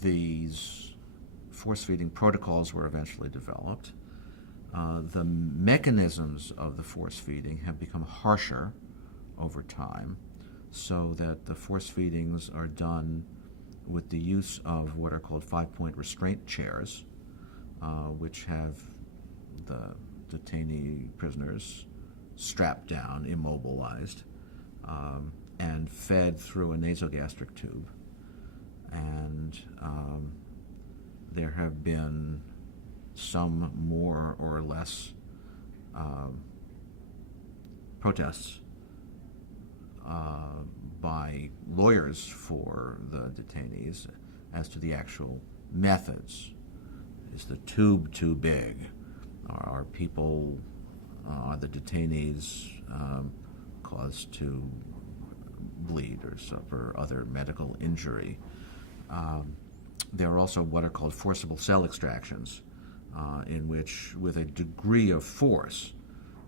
these force-feeding protocols were eventually developed. The mechanisms of the force-feeding have become harsher over time, so that the force-feedings are done with the use of what are called five-point restraint chairs, which have the detainee prisoners strapped down, immobilized, and fed through a nasogastric tube. And there have been some more or less protests by lawyers for the detainees as to the actual methods. Is the tube too big? Are the detainees caused to bleed or suffer other medical injury? There are also what are called forcible cell extractions, in which, with a degree of force,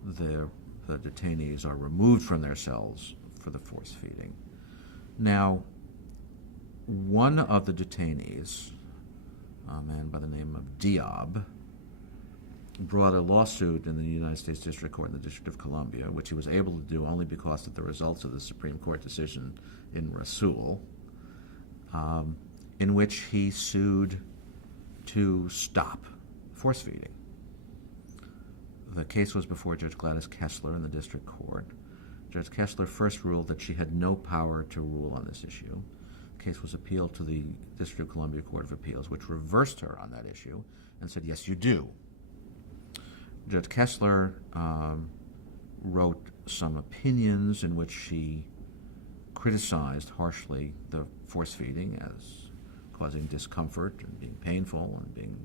the detainees are removed from their cells for the force feeding. Now, one of the detainees, a man by the name of Diab, brought a lawsuit in the United States District Court in the District of Columbia, which he was able to do only because of the results of the Supreme Court decision in Rasul, in which he sued to stop force feeding. The case was before Judge Gladys Kessler in the District Court. Judge Kessler first ruled that she had no power to rule on this issue. The case was appealed to the District of Columbia Court of Appeals, which reversed her on that issue and said, yes, you do. Judge Kessler wrote some opinions in which she criticized harshly the force feeding as causing discomfort and being painful and being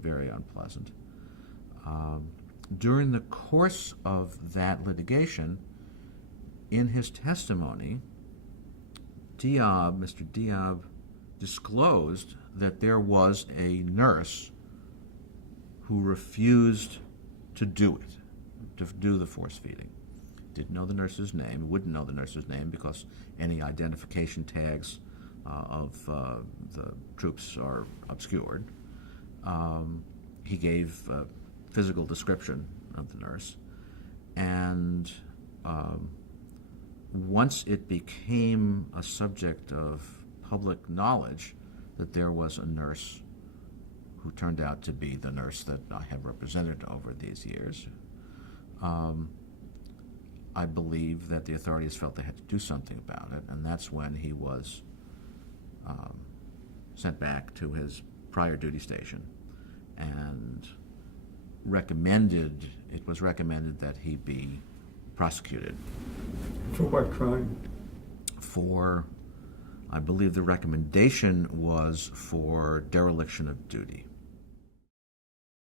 very unpleasant. During the course of that litigation, in his testimony, Mr. Diab disclosed that there was a nurse who refused to do it, to do the force feeding. Didn't know the nurse's name, wouldn't know the nurse's name because any identification tags of the troops are obscured. He gave a physical description of the nurse, and once it became a subject of public knowledge that there was a nurse who turned out to be the nurse that I have represented over these years, I believe that the authorities felt they had to do something about it, and that's when he was sent back to his prior duty station, and it was recommended that he be prosecuted. For what crime? I believe the recommendation was for dereliction of duty.